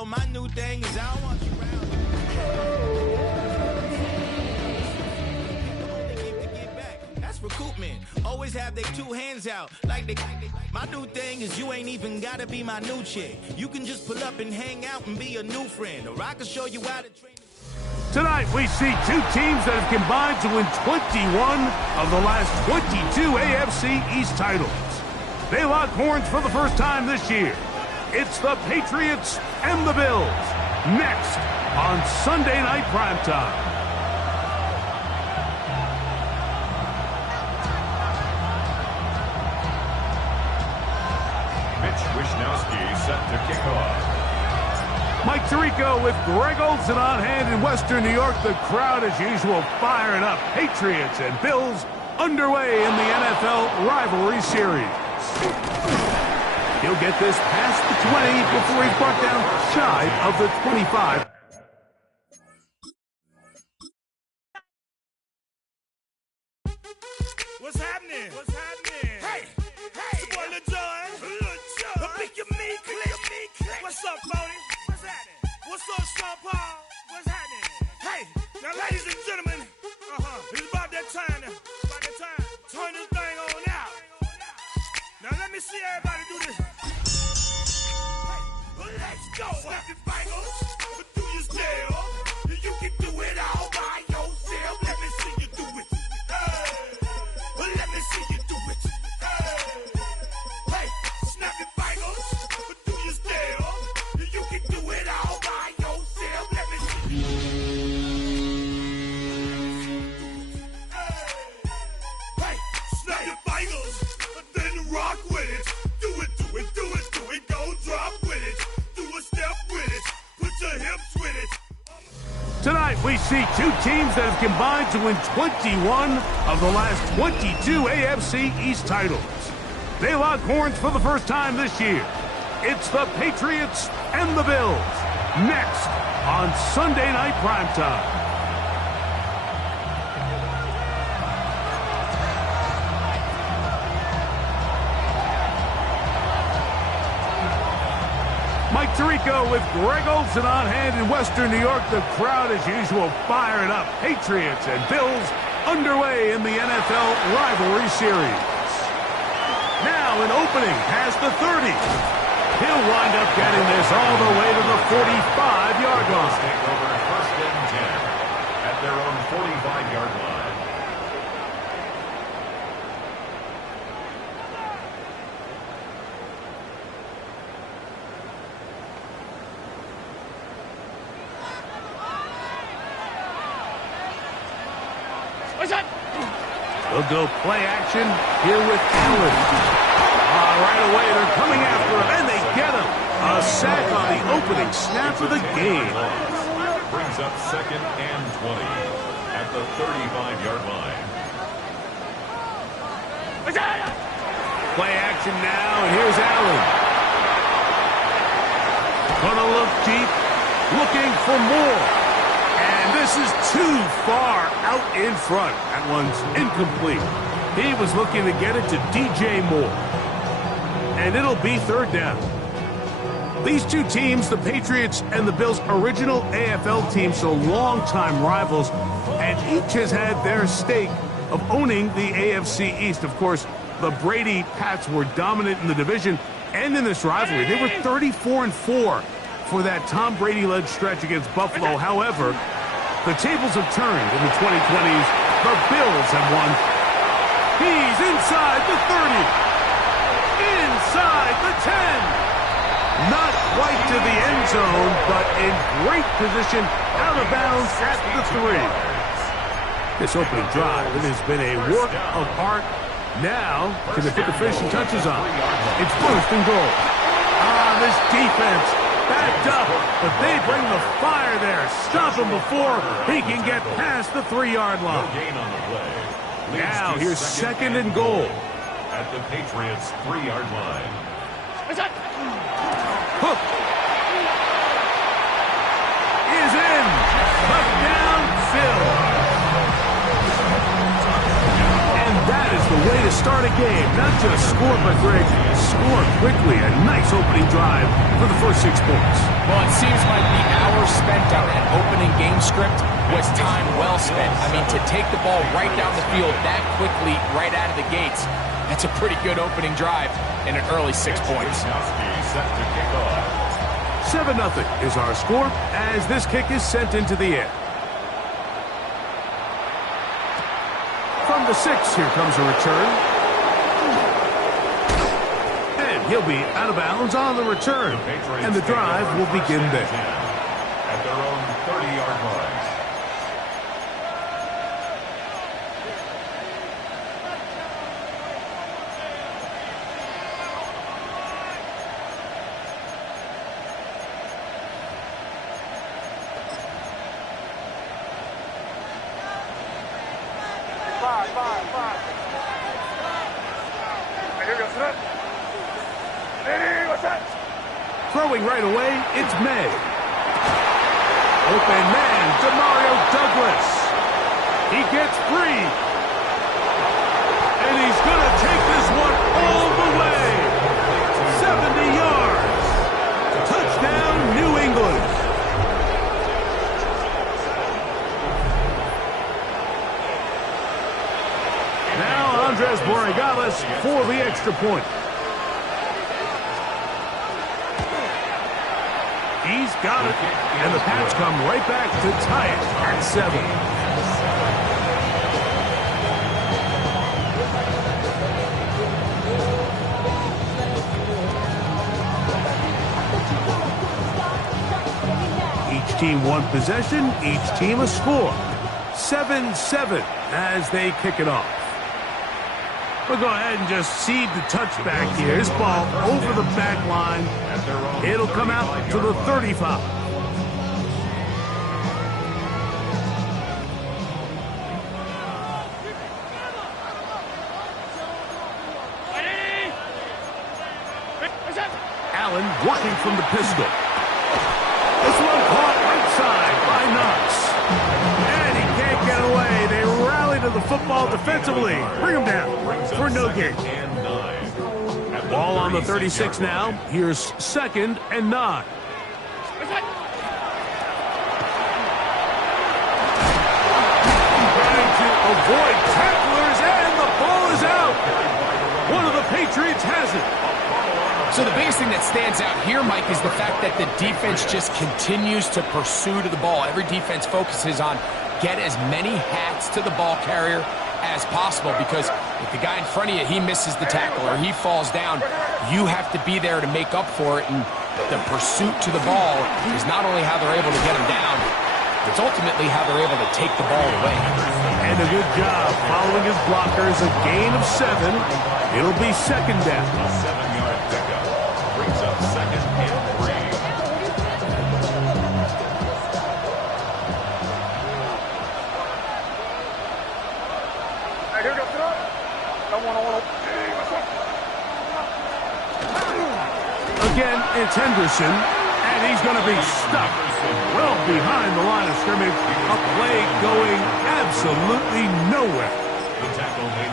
Yo, my new thing is I don't want you around. That's recoupment. Always have their two hands out. My new thing is you ain't even gotta be my new chick. You can just pull up and hang out and be a new friend. Or I can show you how to train. Tonight, we see two teams that have combined to win 21 of the last 22 AFC East titles. They lock horns for the first time this year. It's the Patriots and the Bills. Next on Sunday Night Primetime. Mitch Wishnowsky set to kick off. Mike Tirico with Greg Olsen on hand in Western New York. The crowd, as usual, firing up. Patriots and Bills underway in the NFL rivalry series. He'll get this past the 20 before he's brought down shy of the 25. What's happening? What's happening? Hey, it's your boy Lil Jon. The pick your meat click. What's up, Bodie? What's happening? What's up, Sean Paul? What's happening? Hey, now ladies and gentlemen, it's about that time now. Turn this thing on out. Now let me see everybody do this. Hey, let's go. Snap your fingers, but do you still? You can do it all by yourself. Let me see you do it. Let me see you do it. Hey, snap your fingers, but do you still? You can do it all by yourself. Let me see you. Hey, snap your fingers, then rock with it. Do it. Go drop with it. Do a step with it. Put your hips with it. Tonight, we see two teams that have combined to win 21 of the last 22 AFC East titles. They lock horns for the first time this year. It's the Patriots and the Bills. Next on Sunday Night Primetime. Mike Tirico with Greg Olsen on hand in Western New York. The crowd, as usual, firing up. Patriots and Bills underway in the NFL rivalry series. Now an opening past the 30. He'll wind up getting this all the way to the 45-yard line. Take over first and 10 at their own 45-yard line. We'll go play action here with Allen. Right away, they're coming after him, and they get him. A sack on the opening snap of the game. Brings up second and 20 at the 35-yard line. Play action now, and here's Allen. Gonna look deep, looking for more. And this is too far out in front. That one's incomplete. He was looking to get it to DJ Moore. And it'll be third down. These two teams, the Patriots and the Bills, original AFL teams, so longtime rivals, and each has had their stake of owning the AFC East. Of course, the Brady Pats were dominant in the division and in this rivalry. They were 34-4 for that Tom Brady-led stretch against Buffalo. However, the tables have turned in the 2020s. The Bills have won. He's inside the 30. Inside the 10. Not quite to the end zone, but in great position out of bounds at the 3. This opening drive, it has been a work of art. Now, can they put the finishing touches on? It's first and goal. This defense backed up, but they bring the fire there. Stop him before he can get past the 3-yard line. Gain on the play. Now, here's second and goal. At the Patriots' 3-yard line. Hook is in. Touchdown, Phil. And that is the way to start a game. Not just score, but Greg, score quickly. A nice opening drive for the first 6 points. Well, it seems like the hour spent on that opening game script was time well spent. I mean, to take the ball right down the field that quickly, right out of the gates, that's a pretty good opening drive and an early 6 points. 7-0 is our score as this kick is sent into the air. From the 6, here comes a return. And he'll be out of bounds on the return. And the drive will begin there. At their own 30-yard line. Throwing right away, it's May. Open man, Demario Douglas. He gets free. And he's going to take this one all the way. 70 yards. Touchdown, New England. Now Andres Borregales for the extra point. He's got it, and the Pats come right back to tie it at 7. Each team one possession, each team a score. 7-7 as they kick it off. We'll go ahead and just seed the touchback here. This ball over the back line. It'll come out to the 35. Allen working from the pistol. This one caught outside by Knox. And he can't get away. They rally to the football defensively. Bring him down for no gain. Ball on the 36 now. Here's 2nd and 9. Trying to avoid tacklers, and the ball is out. One of the Patriots has it. So the biggest thing that stands out here, Mike, is the fact that the defense just continues to pursue to the ball. Every defense focuses on get as many hats to the ball carrier as possible, because if the guy in front of you, he misses the tackle or he falls down, you have to be there to make up for it. And the pursuit to the ball is not only how they're able to get him down, it's ultimately how they're able to take the ball away. And a good job following his blockers. A gain of 7. It'll be 2nd down. A 7-yard pickup brings up 2nd and 3. Again, it's Henderson, and he's going to be stuck well behind the line of scrimmage. A play going absolutely nowhere.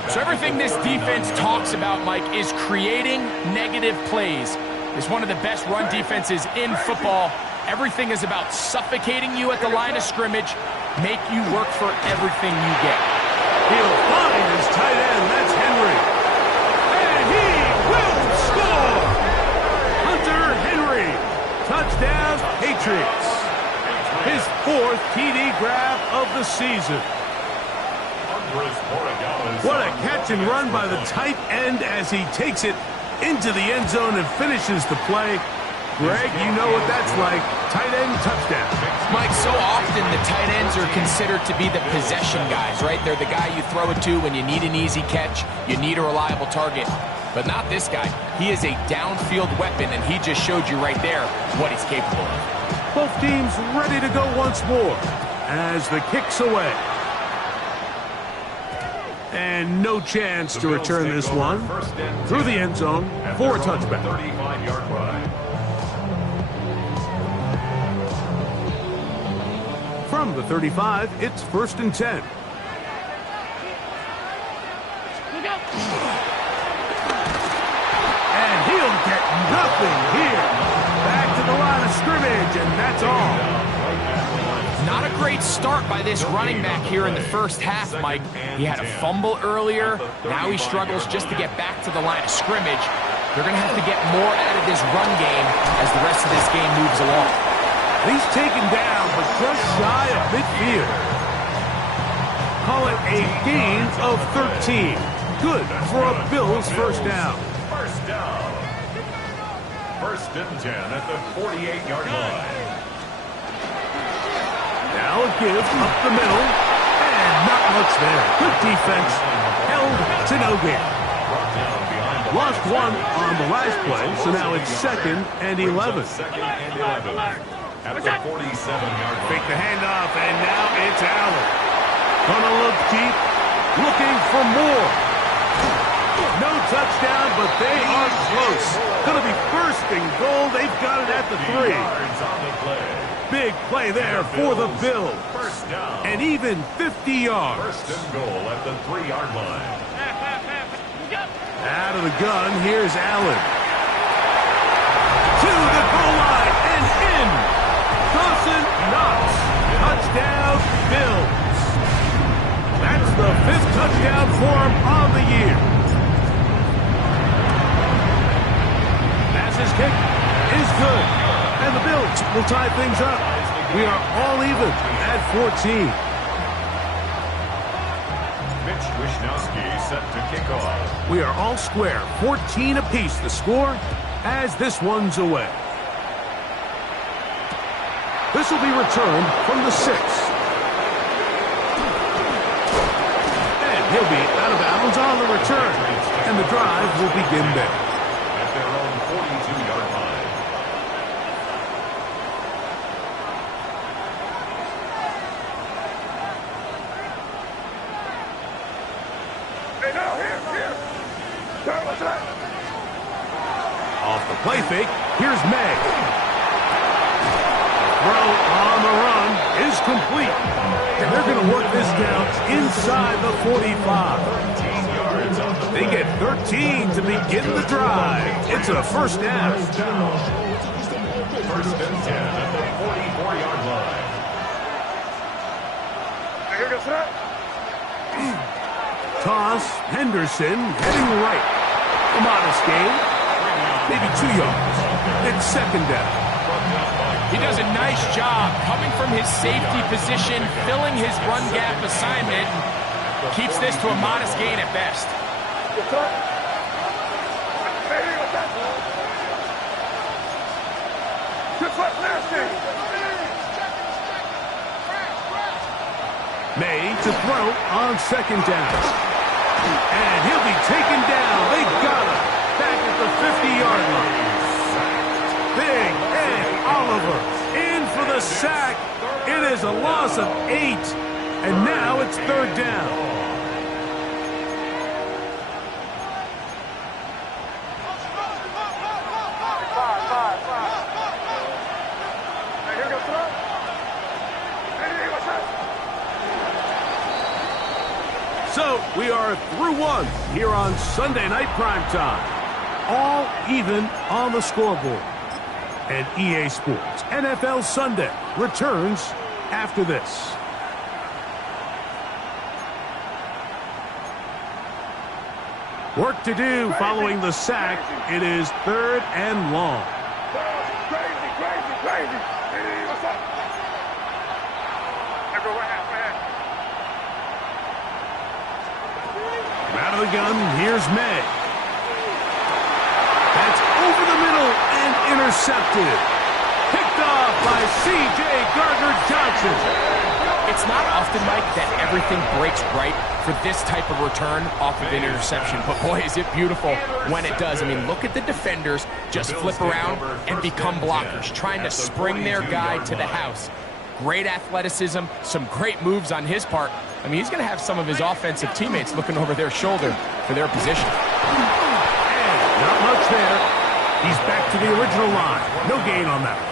So everything this defense talks about, Mike, is creating negative plays. It's one of the best run defenses in football. Everything is about suffocating you at the line of scrimmage, make you work for everything you get. He'll find his tight end. That's Henry. And he will score! Hunter Henry. Touchdown, Patriots. His 4th TD grab of the season. What a catch and run by the tight end as he takes it into the end zone and finishes the play. Greg, you know what that's like. Tight end touchdown. Mike, so often the tight ends are considered to be the possession guys, right? They're the guy you throw it to when you need an easy catch, you need a reliable target. But not this guy. He is a downfield weapon, and he just showed you right there what he's capable of. Both teams ready to go once more as the kick's away. And no chance to return this one through the end zone for a touchback. 35-yard line. From the 35, it's 1st and 10. And he'll get nothing here. Back to the line of scrimmage, and that's all. Not a great start by this running back here in the first half, Mike. He had a fumble earlier. Now he struggles just to get back to the line of scrimmage. They're going to have to get more out of this run game as the rest of this game moves along. He's taken down, but just shy of midfield. Call it a gain of 13. Good for a Bills first down. First down. First and 10 at the 48-yard line. Now a give up the middle, and not much there. Good defense, held to no gain. Lost one on the last play, so now it's 2nd and 11. Second and 11 at the 47-yard line. Fake the handoff, and now it's Allen. Gonna look deep, looking for more. No touchdown, but they are close. Gonna be first and goal. They've got it at the 3. Yards on the play. Big play there for the Bills. First down. And even 50 yards. First and goal at the 3-yard line. Out of the gun, here's Allen. To the goal line and in. Dawson Knox. Touchdown, Bills. That's the 5th touchdown for him on the year. Pass's kick is good. And the Bills will tie things up. We are all even at 14. Mitch Wishnowsky set to kick off. We are all square, 14 apiece the score as this one's away. This will be returned from the 6. And he'll be out of bounds on the return. And the drive will begin there. At their own 42-yard line. Off the play fake, here's May. Throw on the run is complete. And they're going to work this down inside the 45. They get 13 to begin the drive. It's a first down. First and 10 at the 44-yard line. Toss, Henderson heading right. A modest gain, maybe 2 yards. It's second down. He does a nice job coming from his safety position, filling his run gap assignment, and keeps this to a modest gain at best. May to throw on second down. And he'll be taken down. They got him. Back at the 50-yard line. Big Ed Oliver in for the sack. It is a loss of 8. And now it's third down. So we are through one here on Sunday Night Primetime. All even on the scoreboard. And EA Sports NFL Sunday returns after this. Work to do following the sack. It is third and long. Out of the gun, here's May. That's over the middle and intercepted. Picked off by C.J. Gardner-Johnson. It's not often, Mike, that everything breaks right for this type of return off of an interception. But boy, is it beautiful when it does. I mean, look at the defenders just flip around and become blockers, trying to spring their guy to the house. Great athleticism, some great moves on his part. I mean, he's going to have some of his offensive teammates looking over their shoulder for their position. And not much there. He's back to the original line. No gain on that one.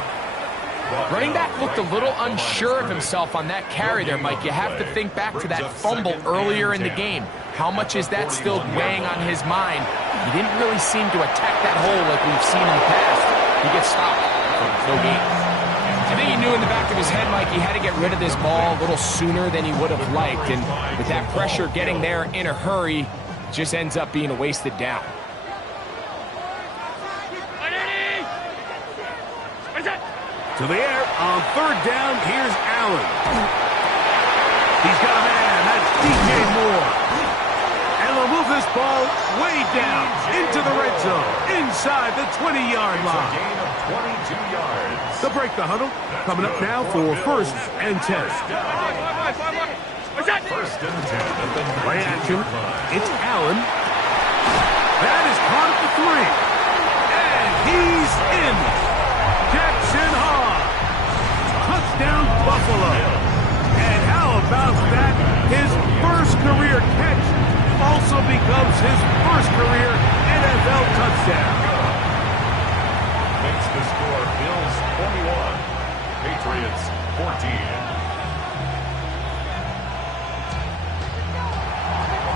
Running back looked a little unsure of himself on that carry there, Mike. You have to think back to that fumble earlier in the game. How much is that still weighing on his mind? He didn't really seem to attack that hole like we've seen in the past. He gets stopped. No gain. I think he knew in the back of his head, Mike, he had to get rid of this ball a little sooner than he would have liked. And with that pressure getting there in a hurry, it just ends up being a wasted down. To the air on third down, here's Allen. He's got a man, that's DJ Moore. And they'll move this ball way down into the red zone, inside the 20-yard line. A gain of 22 yards. They'll break the huddle. Coming up now for first and 10. First and 10 at the Play action. 19-yard line. It's Allen. That is caught at the 3. And he's in. Jackson Hahn. Touchdown Buffalo. And how about that? His first career catch also becomes his first career NFL touchdown. Makes the score Bills 41, Patriots 14.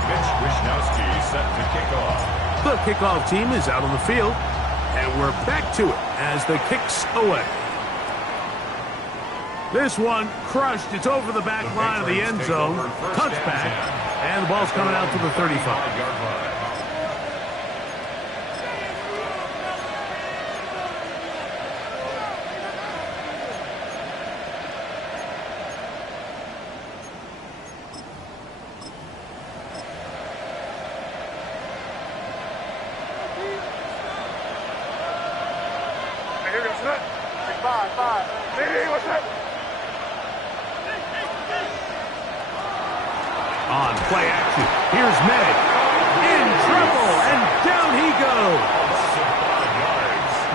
Mitch Wishnowsky set to kick off. The kickoff team is out on the field, and we're back to it as the kick's away. This one crushed. It's over the back line of the end zone. Touchback, and the ball's coming out to the 35. Yard line. On play action, here's May. In trouble, and down he goes.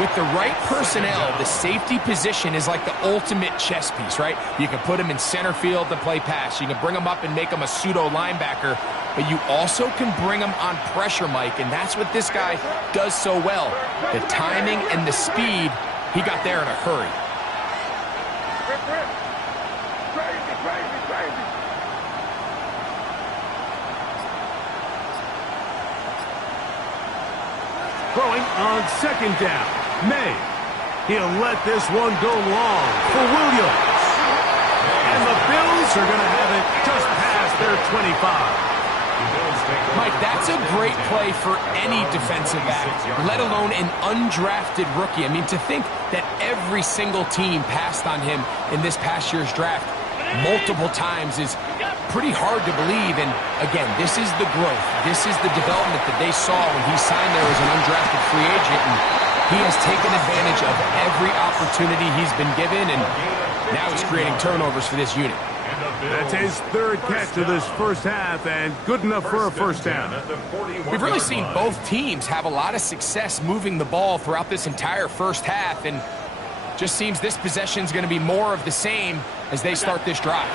With the right personnel, the safety position is like the ultimate chess piece, right? You can put him in center field to play pass. You can bring him up and make him a pseudo linebacker, but you also can bring him on pressure, Mike, and that's what this guy does so well. The timing and the speed, he got there in a hurry. Throwing on second down. May. He'll let this one go long for Williams. And the Bills are going to have it just past their 25. Mike, that's a great play for any defensive back, let alone an undrafted rookie. I mean, to think that every single team passed on him in this past year's draft multiple times is pretty hard to believe. And again, this is the growth. This is the development that they saw when he signed there as an undrafted free agent. And he has taken advantage of every opportunity he's been given, and now he's creating turnovers for this unit. That's his third catch of this first half, and good enough for a first down. We've really seen both teams have a lot of success moving the ball throughout this entire first half, and just seems this possession is going to be more of the same as they start this drive.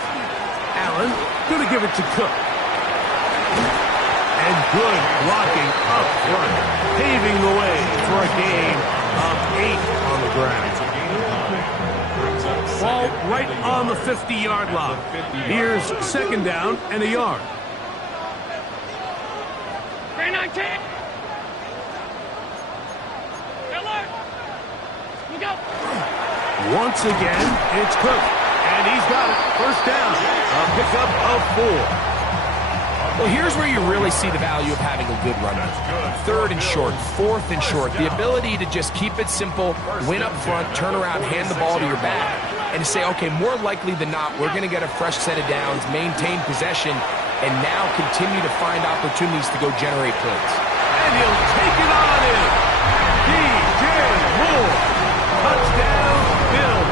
Allen going to give it to Cook. And good blocking up front, paving the way for a gain of 8 on the ground. Ball right on the 50-yard line. Here's second down and a yard. Once again, it's Cook. And he's got it. First down. A pickup of 4. Well, here's where you really see the value of having a good runner. Third and short, fourth and short. The ability to just keep it simple, win up front, turn around, hand the ball to your back, and to say, okay, more likely than not, we're going to get a fresh set of downs, maintain possession, and now continue to find opportunities to go generate plays. And he'll take it on in. DJ Moore. Touchdown, Bills.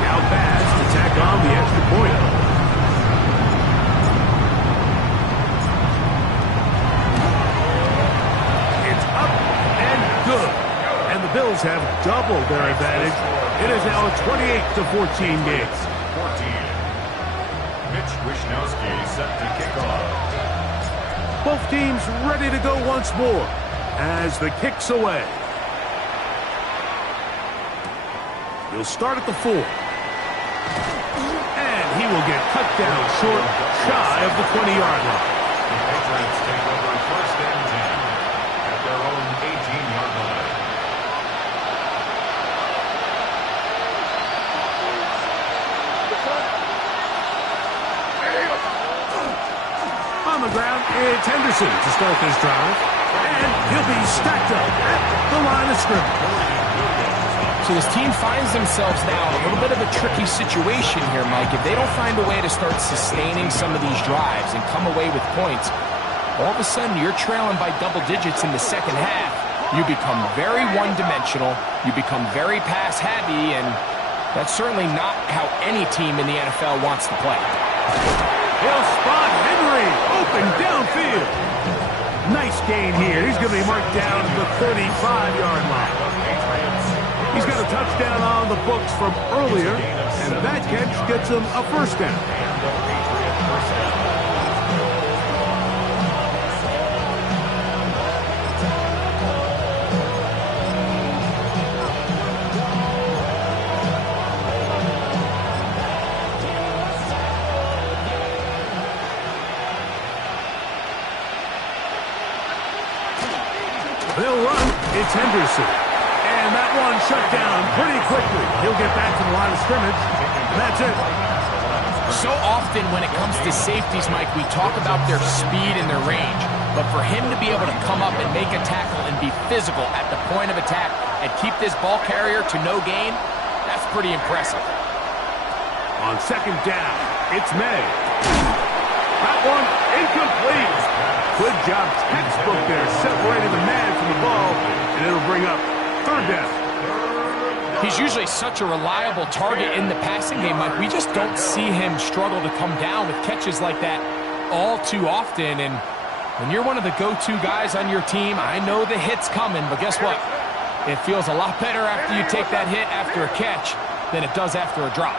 Now Bass to tack on the extra point. It's up and good. And the Bills have doubled their advantage. It is now a 28-14 game. 14. Mitch Wishnowsky set to kick off. Both teams ready to go once more as the kick's away. He'll start at the 4. And he will get cut down short, shy of the 20-yard line. Patriots take over 1st and 10 at their own 18-yard line. On the ground, it's Henderson to start this drive. And he'll be stacked up at the line of scrimmage. So this team finds themselves now in a little bit of a tricky situation here, Mike. If they don't find a way to start sustaining some of these drives and come away with points, all of a sudden you're trailing by double digits in the second half. You become very one-dimensional. You become very pass-heavy, and that's certainly not how any team in the NFL wants to play. He'll spot Henry open downfield. Nice gain here. He's going to be marked down at the 35-yard line. He's got a touchdown on the books from earlier, and that catch gets him a first down. They'll run. It's Henderson. And that one shut down pretty quickly. He'll get back to the line of scrimmage. That's it. So often when it comes to safeties, Mike, we talk about their speed and their range. But for him to be able to come up and make a tackle and be physical at the point of attack and keep this ball carrier to no gain, that's pretty impressive. On second down, it's May. That one incomplete. Good job, textbook there, separating the man from the ball, and it'll bring up third down. He's usually such a reliable target in the passing game, Mike. We just don't see him struggle to come down with catches like that all too often. And when you're one of the go-to guys on your team, I know the hit's coming, but guess what? It feels a lot better after you take that hit after a catch than it does after a drop.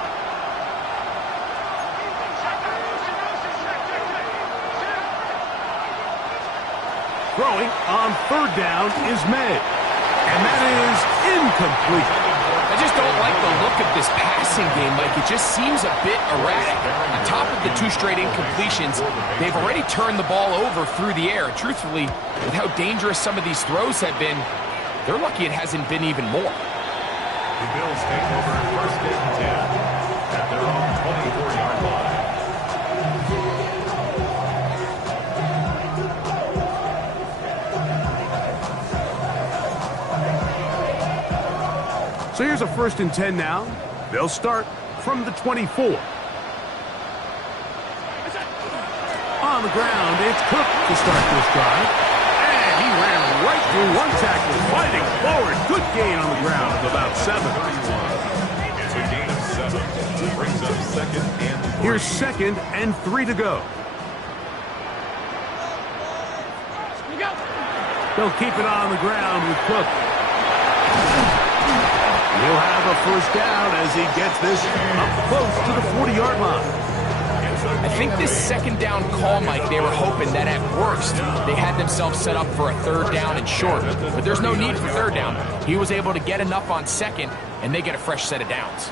Throwing on third down is May. And that is incomplete. I just don't like the look of this passing game, Mike. It just seems a bit erratic. On top of the 2 straight incompletions, they've already turned the ball over through the air. And truthfully, with how dangerous some of these throws have been, they're lucky it hasn't been even more. The Bills take over 1st and 10 at their own 24-yard line. So here's a 1st and 10 now. They'll start from the 24. On the ground, it's Cook to start this drive. And he ran right through one tackle, fighting forward. Good gain on the ground of about 7. It's a gain of 7. Brings up 2nd and 3. Here's 2nd and 3 to go. They'll keep it on the ground with Cook. He'll have a first down as he gets this up close to the 40-yard line. I think this second down call, Mike, they were hoping that at worst they had themselves set up for a third down and short. But there's no need for third down. He was able to get enough on second, and they get a fresh set of downs.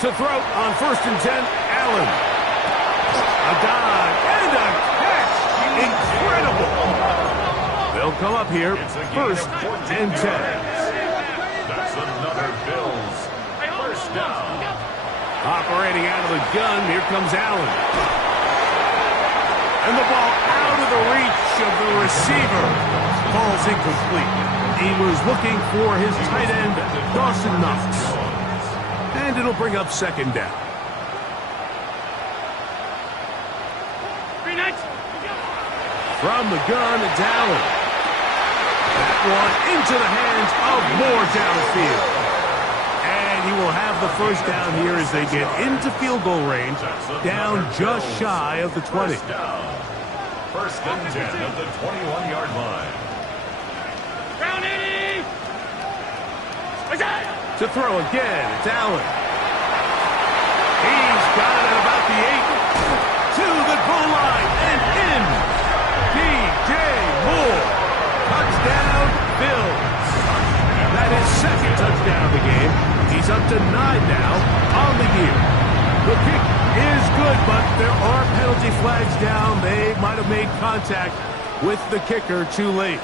To throw on 1st and 10, Allen. A dive and a catch. Incredible. They'll come up here, 1st and 10. That's another Bills first down. Operating out of the gun, here comes Allen. And the ball out of the reach of the receiver. Ball's incomplete. He was looking for his tight end, Dawson Knox. And it'll bring up 2nd down. From the gun, it's Allen. That one into the hands of Moore downfield. And he will have the first down here as they get into field goal range, down just shy of the 20. 1st and 10 at the 21-yard line. To throw again, it's Allen. He's got it at about the 8. To the goal line and in. DJ Moore. Touchdown, Bills. That is 2nd touchdown of the game. He's up to 9 now on the year. The kick is good, but there are penalty flags down. They might have made contact with the kicker too late.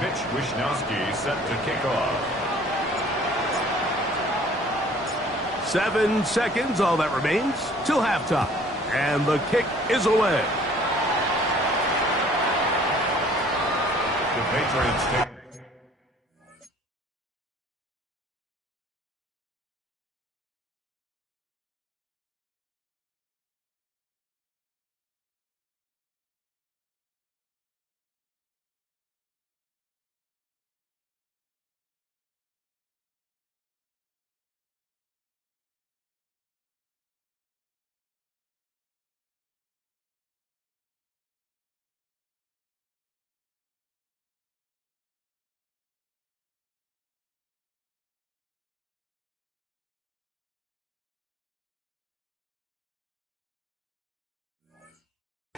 Mitch Wishnowsky set to kick off. 7 seconds, all that remains, till halftime. And the kick is away. The Patriots take...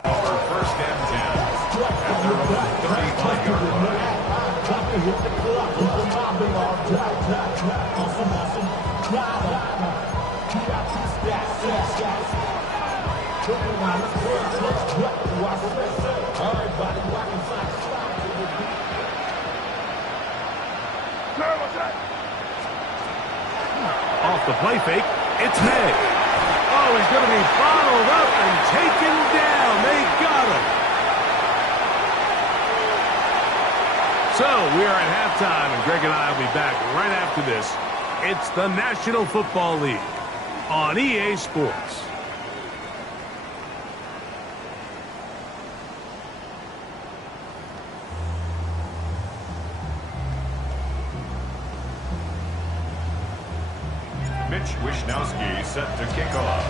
Our first and 10 at their own 35-yard line. Off the play fake, it's May. Oh, he's going to be bottled up and taken down. They got him. So we are at halftime, and Greg and I will be back right after this. It's the National Football League on EA Sports. Mitch Wishnowsky set to kick off.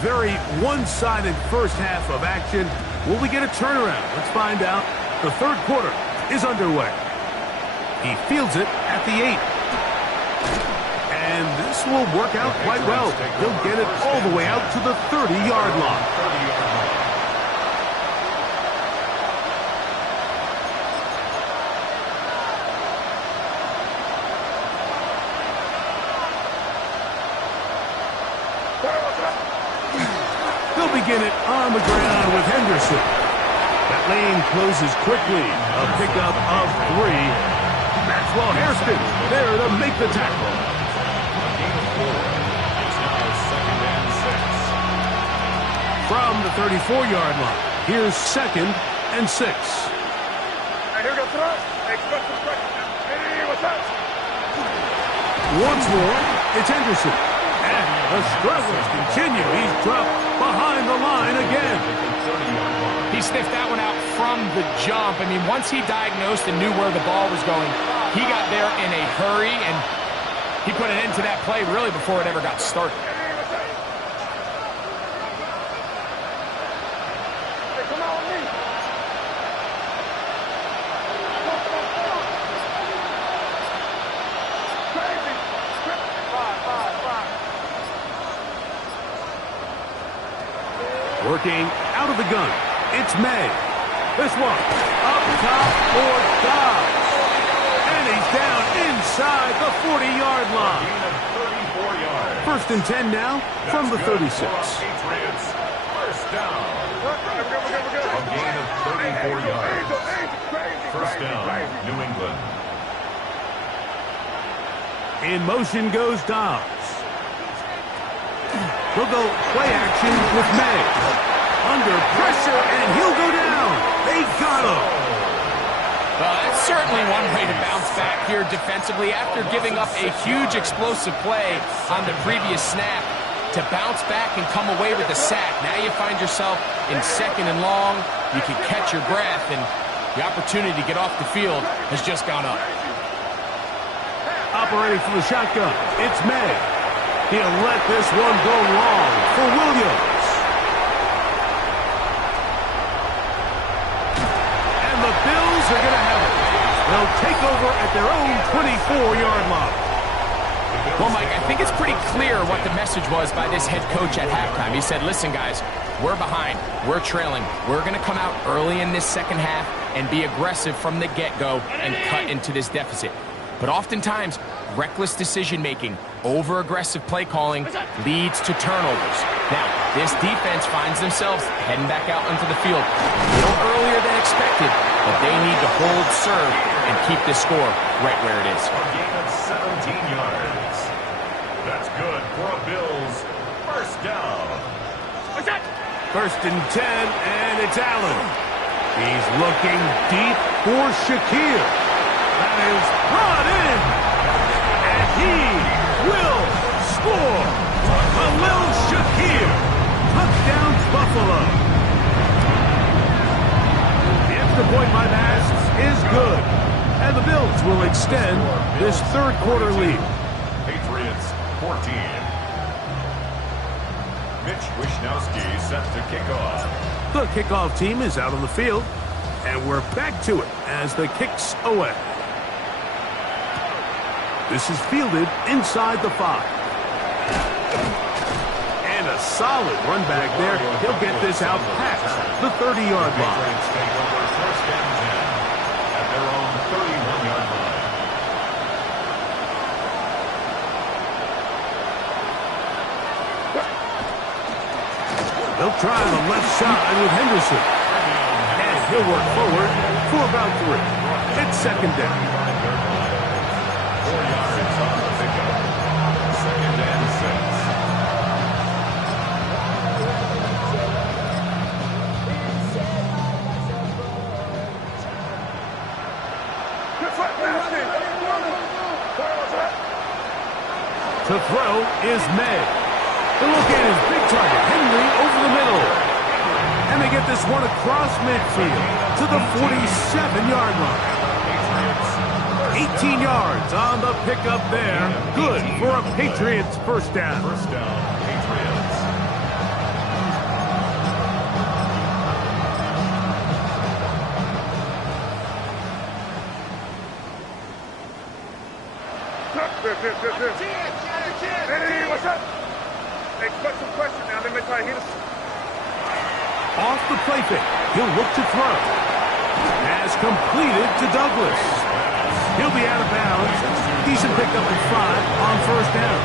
Very one-sided first half of action. Will we get a turnaround? Let's find out. The third quarter is underway. He fields it at the 8. And this will work out quite well. He'll get it all the way out to the 30-yard line. They'll begin it on the ground with Henderson. That lane closes quickly. A pickup of 3. Maxwell Hairston there to make the tackle. A gain of 4. It's now second and 6. From the 34-yard line, here's second and 6. Here we go, thrust. Expect some pressure. Hey, what's up? Once more, it's Henderson. And the struggles continue. He's dropped behind the line again. He sniffed that one out from the jump. I mean, once he diagnosed and knew where the ball was going, he got there in a hurry, and he put an end to that play really before it ever got started. Hey, come on with me. Crazy. Five. Working out of the gun, it's May. This one, up top for Dobbs. And he's down inside the 40-yard line. Gain of 34 yards. First and 10 now from the 36. Patriots, first down. A gain of 34 yards. First down, New England. In motion goes Dobbs. He'll go play action with May. Under pressure, and he'll go down. They got him. Well, that's certainly one way to bounce back here defensively after giving up a huge explosive play on the previous snap. To bounce back and come away with a sack. Now you find yourself in second and long. You can catch your breath, and the opportunity to get off the field has just gone up. Operating from the shotgun, it's May. He'll let this one go long for Williams. And the Bills are going to have it. They'll take over at their own 24-yard line. Well, Mike, I think it's pretty clear what the message was by this head coach at halftime. He said, listen, guys, we're behind. We're trailing. We're going to come out early in this second half and be aggressive from the get-go and cut into this deficit. But oftentimes, reckless decision-making, over-aggressive play calling leads to turnovers. Now, this defense finds themselves heading back out into the field a little earlier than expected, but they need to hold serve and keep this score right where it is. A gain of 17 yards. That's good for a Bills first down. First and 10, and it's Allen. He's looking deep for Shakir. That is brought in. And he will score. Khalil Shakir. Touchdown, Buffalo. The extra point by Masks is good. And the Bills will extend this third quarter lead. Patriots 14. Mitch Wishnowsky set to kick off. The kickoff team is out on the field, and we're back to it as the kick's away. This is fielded inside the 5. And a solid run back there. He'll get this out past the 30-yard line. Patriots take over first and 10 at their own 31-yard line. They'll try the left side with Henderson. And he'll work forward for about 3. It's second down. 4 yards on the pickup. Second and 6. To throw is May. The look at his big target, Henry, over the middle. And they get this one across midfield to the 47-yard line. 18 yards on the pickup there. Good for a Patriots first down. First down, Patriots. Hey, what's up? Expect some pressure now. Let me try to hit us. Off the play fake, he'll look to throw. Has completed to Douglas. He'll be out of bounds. Decent pickup at 5 on first down.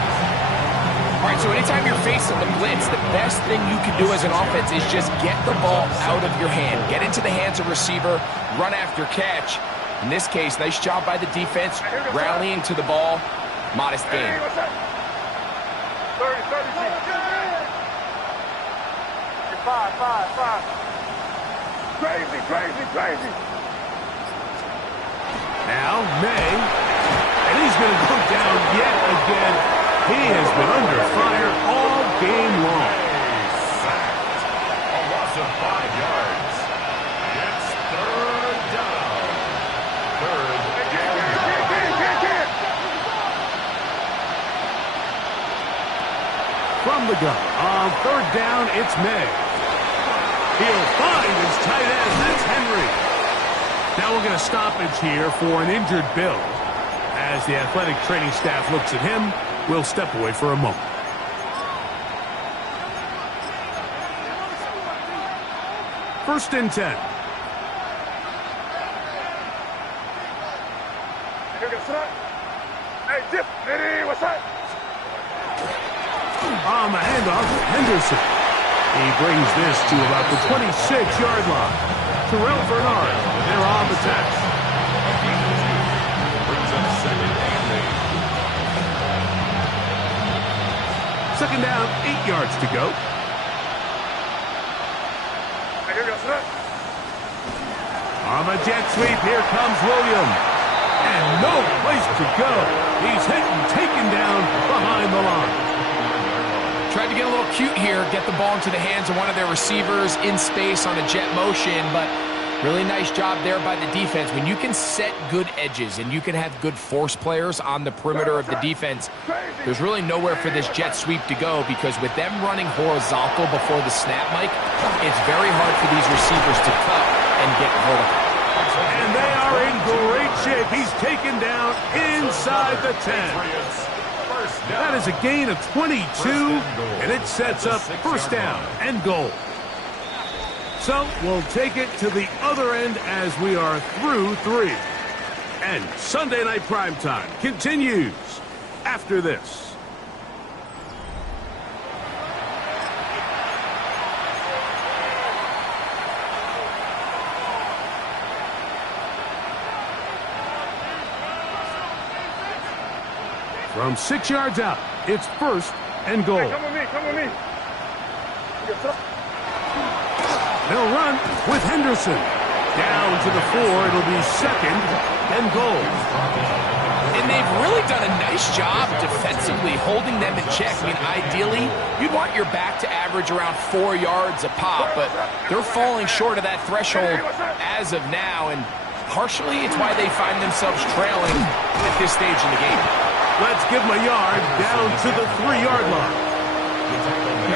All right, so anytime you're facing the blitz, the best thing you can do as an offense is just get the ball out of your hand. Get into the hands of receiver, run after catch. In this case, nice job by the defense, rallying to the ball. Modest gain. Hey, what's up? 30. 5. Crazy. Now, May. And he's going to go down yet again. He has been under fire all game long. Sacked. A loss of 5 yards. It's third down. Third down. From the gun. On third down, it's May. He'll find his tight end. That's Henry. Now we're going to stoppage here for an injured Bill. As the athletic training staff looks at him, we'll step away for a moment. First and 10. Hey, Dip. Hey, what's up? On the handoff, Henderson. He brings this to about the 26-yard line. Terrell Bernard, they're on the tack. Brings up second and 8. Second down, 8 yards to go. On the jet sweep, here comes William. And no place to go. He's hit and taken down behind the line. Tried to get a little cute here, get the ball into the hands of one of their receivers in space on a jet motion, but really nice job there by the defense. When you can set good edges and you can have good force players on the perimeter of the defense, there's really nowhere for this jet sweep to go, because with them running horizontal before the snap, Mike, it's very hard for these receivers to cut and get vertical. And they are in great shape. He's taken down inside the 10. That is a gain of 22, and it sets up first down and goal. So we'll take it to the other end as we are through 3. And Sunday Night Primetime continues after this. From 6 yards out, it's 1st and goal. Hey, come with me, come with me. They'll run with Henderson. Down to the 4, it'll be 2nd and goal. And they've really done a nice job defensively holding them in check. I mean, ideally, you'd want your back to average around 4 yards a pop, but they're falling short of that threshold as of now, and partially it's why they find themselves trailing at this stage in the game. Let's give them a yard down to the 3-yard line.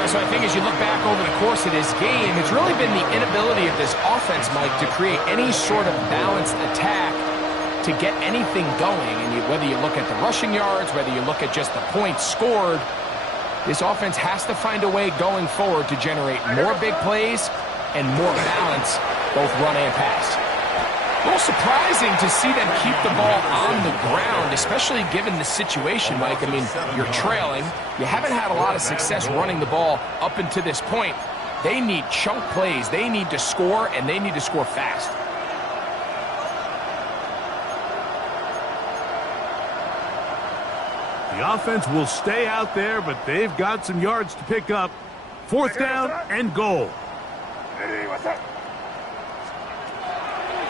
So I think as you look back over the course of this game, it's really been the inability of this offense, Mike, to create any sort of balanced attack to get anything going. And whether you look at the rushing yards, whether you look at just the points scored, this offense has to find a way going forward to generate more big plays and more balance, both run and pass. A little surprising to see them keep the ball on the ground, especially given the situation, Mike. I mean, you're trailing. You haven't had a lot of success running the ball up until this point. They need chunk plays. They need to score, and they need to score fast. The offense will stay out there, but they've got some yards to pick up. 4th down and goal. Hey, what's up?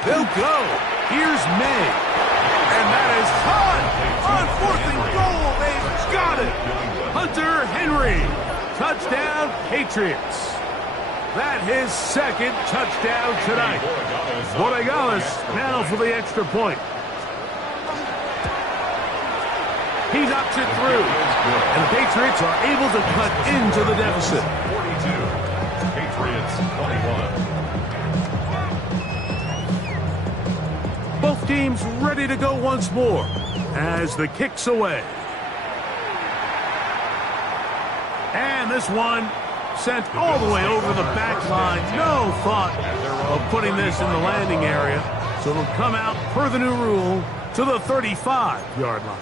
They'll go. Here's May. And that is caught on 4th and goal. They've got it. Hunter Henry. Touchdown, Patriots. That his 2nd touchdown tonight. Borregales now for the extra point. He knocks it through. And the Patriots are able to cut into the deficit. 42. Patriots 21. Both teams ready to go once more as the kick's away. And this one sent all the way over the back line. No thought of putting this in the landing area. So it'll come out per the new rule to the 35-yard line.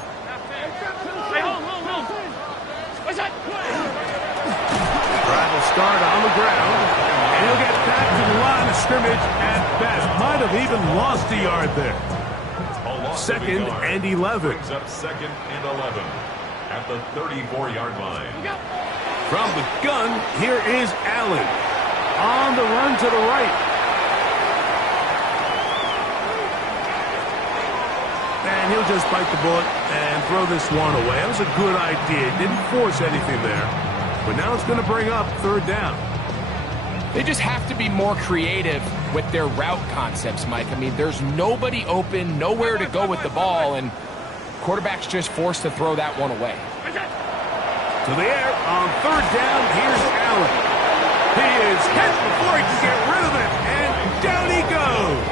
Drive will start on the ground. And he'll get back to the line of scrimmage at best. Might have even lost a yard there. 2nd and 11. Brings up 2nd and 11 at the 34-yard line. From the gun, here is Allen. On the run to the right. And he'll just bite the bullet and throw this one away. That was a good idea. Didn't force anything there. But now it's going to bring up 3rd down. They just have to be more creative with their route concepts, Mike. I mean, there's nobody open, nowhere to go with the ball, and quarterback's just forced to throw that one away. To the air on 3rd down, here's Allen. He is hit before he can get rid of it, and down he goes.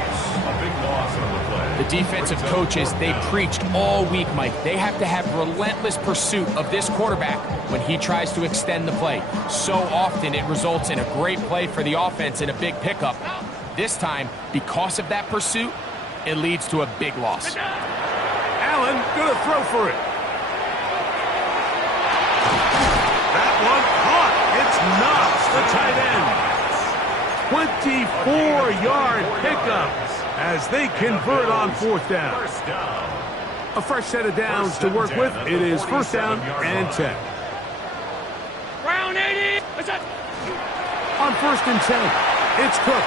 A big loss on the play. The defensive coaches, they preached all week, Mike. They have to have relentless pursuit of this quarterback when he tries to extend the play. So often it results in a great play for the offense and a big pickup. This time, because of that pursuit, it leads to a big loss. Allen gonna throw for it. That one caught. It's Knox, the tight end. 24-yard pickup as they convert on 4th down. First down. A fresh set of downs to work with. It is 1st down and 10. Round 80. What's up? On 1st and 10, it's Cook.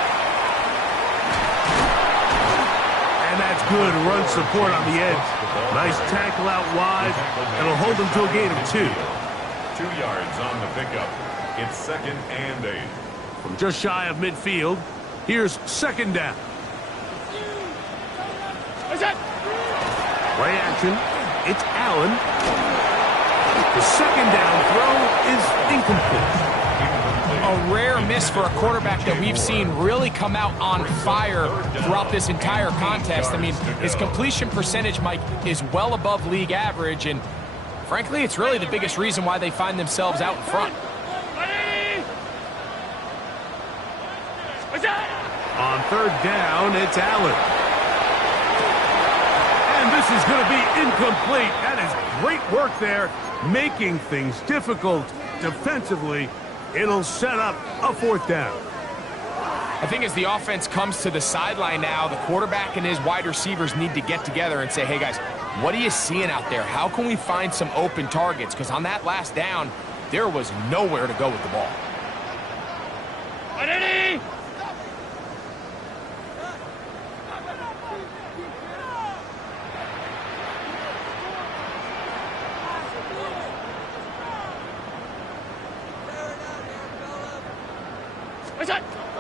And that's good run support on the edge. Nice tackle out wide. It'll hold them to a gain of 2. 2 yards on the pickup. It's 2nd and 8. From just shy of midfield, here's 2nd down. What's up? Play action. It's Allen. The 2nd down throw is incomplete. A rare miss for a quarterback that we've seen really come out on fire throughout this entire contest. I mean, his completion percentage, Mike, is well above league average, and frankly, it's really the biggest reason why they find themselves out in front. On 3rd down, it's Allen. is going to be incomplete. That is great work there, making things difficult defensively. It'll set up a 4th down. I think as the offense comes to the sideline now, the quarterback and his wide receivers need to get together and say, hey, guys, what are you seeing out there? How can we find some open targets? Because on that last down, there was nowhere to go with the ball. Ready?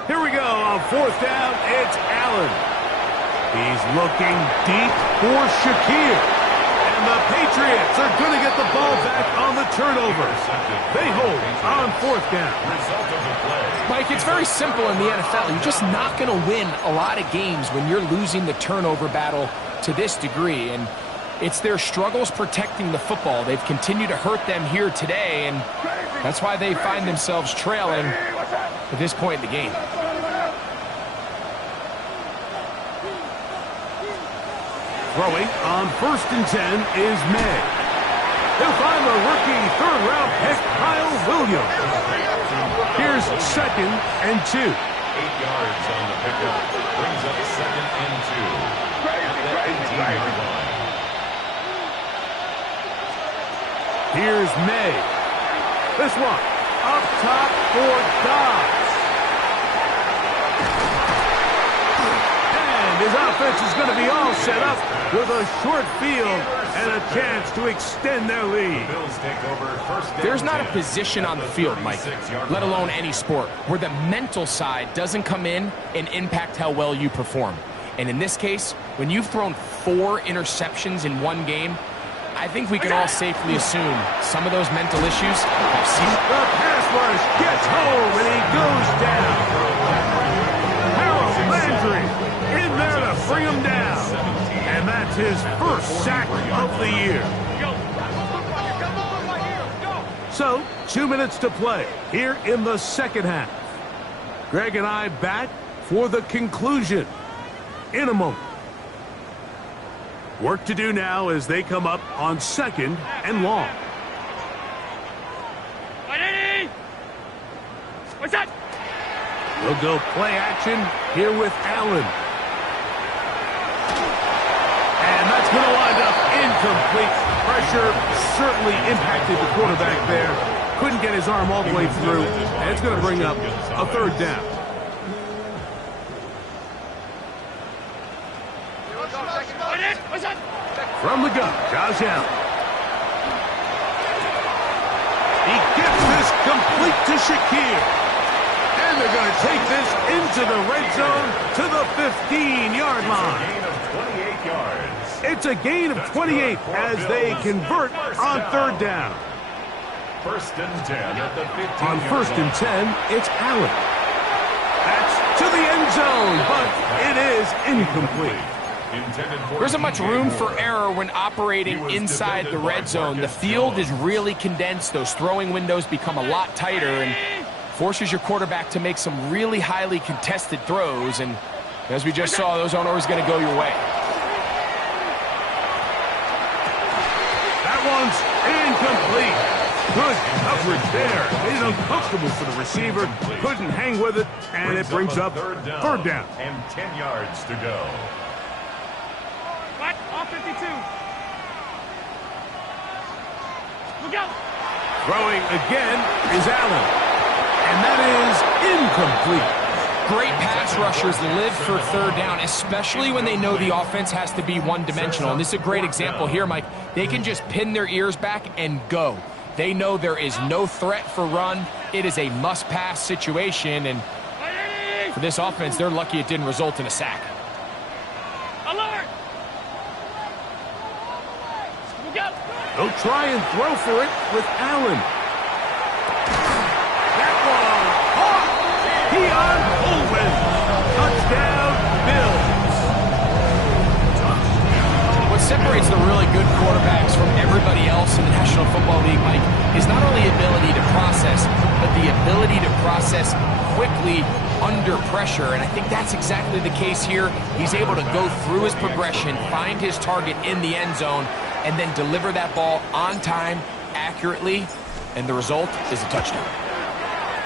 Here we go on 4th down. It's Allen. He's looking deep for Shakir. And the Patriots are going to get the ball back on the turnover. They hold on 4th down. Mike, it's very simple in the NFL. You're just not going to win a lot of games when you're losing the turnover battle to this degree. And it's their struggles protecting the football. They've continued to hurt them here today, and that's why they find themselves trailing at this point in the game. Throwing on 1st and 10 is May. He'll find the rookie 3rd-round pick, Kyle Williams. Here's 2nd and 2. 8 yards on the pickup. Brings up 2nd and 2. At the 18-yard line. Here's May. This one up top for Dobbs. And his offense is going to be all set up with a short field and a chance to extend their lead. Bills take over 1st down. There's not a position on the field, Mike, let alone any sport, where the mental side doesn't come in and impact how well you perform. And in this case, when you've thrown 4 interceptions in one game, I think we can all safely assume some of those mental issues have seen. The pass rush gets home and he goes down. Harold Landry in there to bring him down. And that's his 1st sack of the year. So, 2 minutes to play here in the 2nd half. Greg and I back for the conclusion in a moment. Work to do now as they come up on 2nd and long. Ready? What's that? We'll go play action here with Allen. And that's going to wind up incomplete. Pressure certainly impacted the quarterback there. Couldn't get his arm all the way through. And it's going to bring up a 3rd down. From the gun, Josh Allen. He gets this complete to Shakir. And they're going to take this into the red zone to the 15-yard line. Gain of 28 yards. It's a gain of 28 as they convert on 3rd down. 1st and 10 at the 15. On 1st and 10, it's Allen. That's to the end zone, but it is incomplete. There isn't much room for error when operating inside the red zone. The field is really condensed. Those throwing windows become a lot tighter and forces your quarterback to make some really highly contested throws. And as we just saw, those aren't always going to go your way. That one's incomplete. Good coverage there. Made it uncomfortable for the receiver. Couldn't hang with it, and it brings up 3rd down. And 10 yards to go. What? All 52. Look out. Throwing again is Allen. And that is incomplete. Great pass rushers live for 3rd down, especially when they know the offense has to be one-dimensional. And this is a great example here, Mike. They can just pin their ears back and go. They know there is no threat for run. It is a must-pass situation. And for this offense, they're lucky it didn't result in a sack. Alert. Look out. They'll try and throw for it with Allen. That one caught. Keon Coleman. Touchdown, Bills. What separates the really good quarterbacks from everybody else in the National Football League, Mike, is not only ability to process, but the ability to process quickly under pressure, and I think that's exactly the case here. He's able to go through his progression, find his target in the end zone, and then deliver that ball on time, accurately, and the result is a touchdown.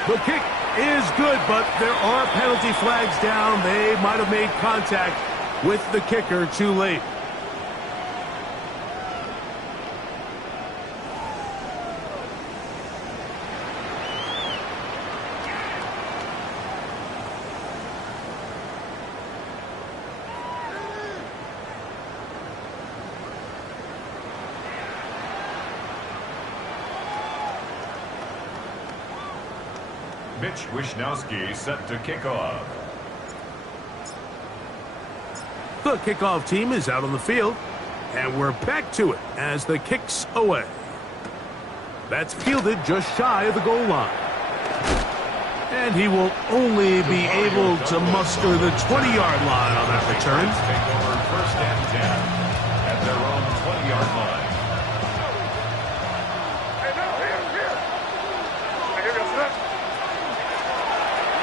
The kick is good, but there are penalty flags down. They might have made contact with the kicker too late. Mitch Wishnowsky set to kick off. The kickoff team is out on the field, and we're back to it as the kick's away. That's fielded just shy of the goal line. And he will only be able to muster the 20-yard line on that return. Take over 1st and 10 at their own 20-yard line.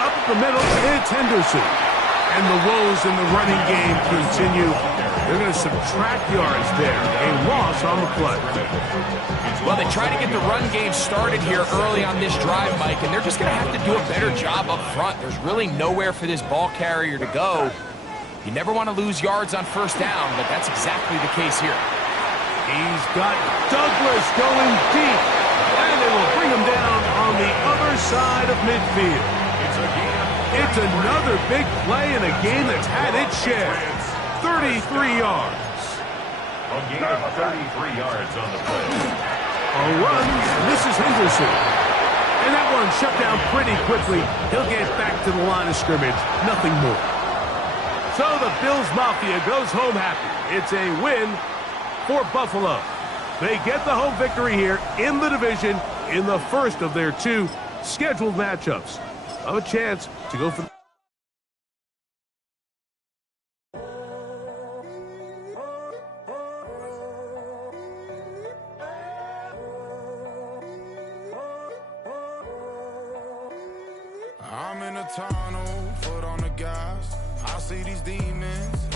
Up the middle, it's Henderson. And the woes in the running game continue. They're going to subtract yards there. A loss on the play. Well, they try to get the run game started here early on this drive, Mike, and they're just going to have to do a better job up front. There's really nowhere for this ball carrier to go. You never want to lose yards on 1st down, but that's exactly the case here. He's got Douglas going deep. And they will bring him down on the other side of midfield. It's another big play in a game that's had its share. 33 yards. A gain of 33 yards on the play. A run, misses Henderson. And that one shut down pretty quickly. He'll get back to the line of scrimmage. Nothing more. So the Bills Mafia goes home happy. It's a win for Buffalo. They get the home victory here in the division in the first of their 2 scheduled matchups. Have a chance to go for... I'm in a tunnel, foot on the gas. I see these demons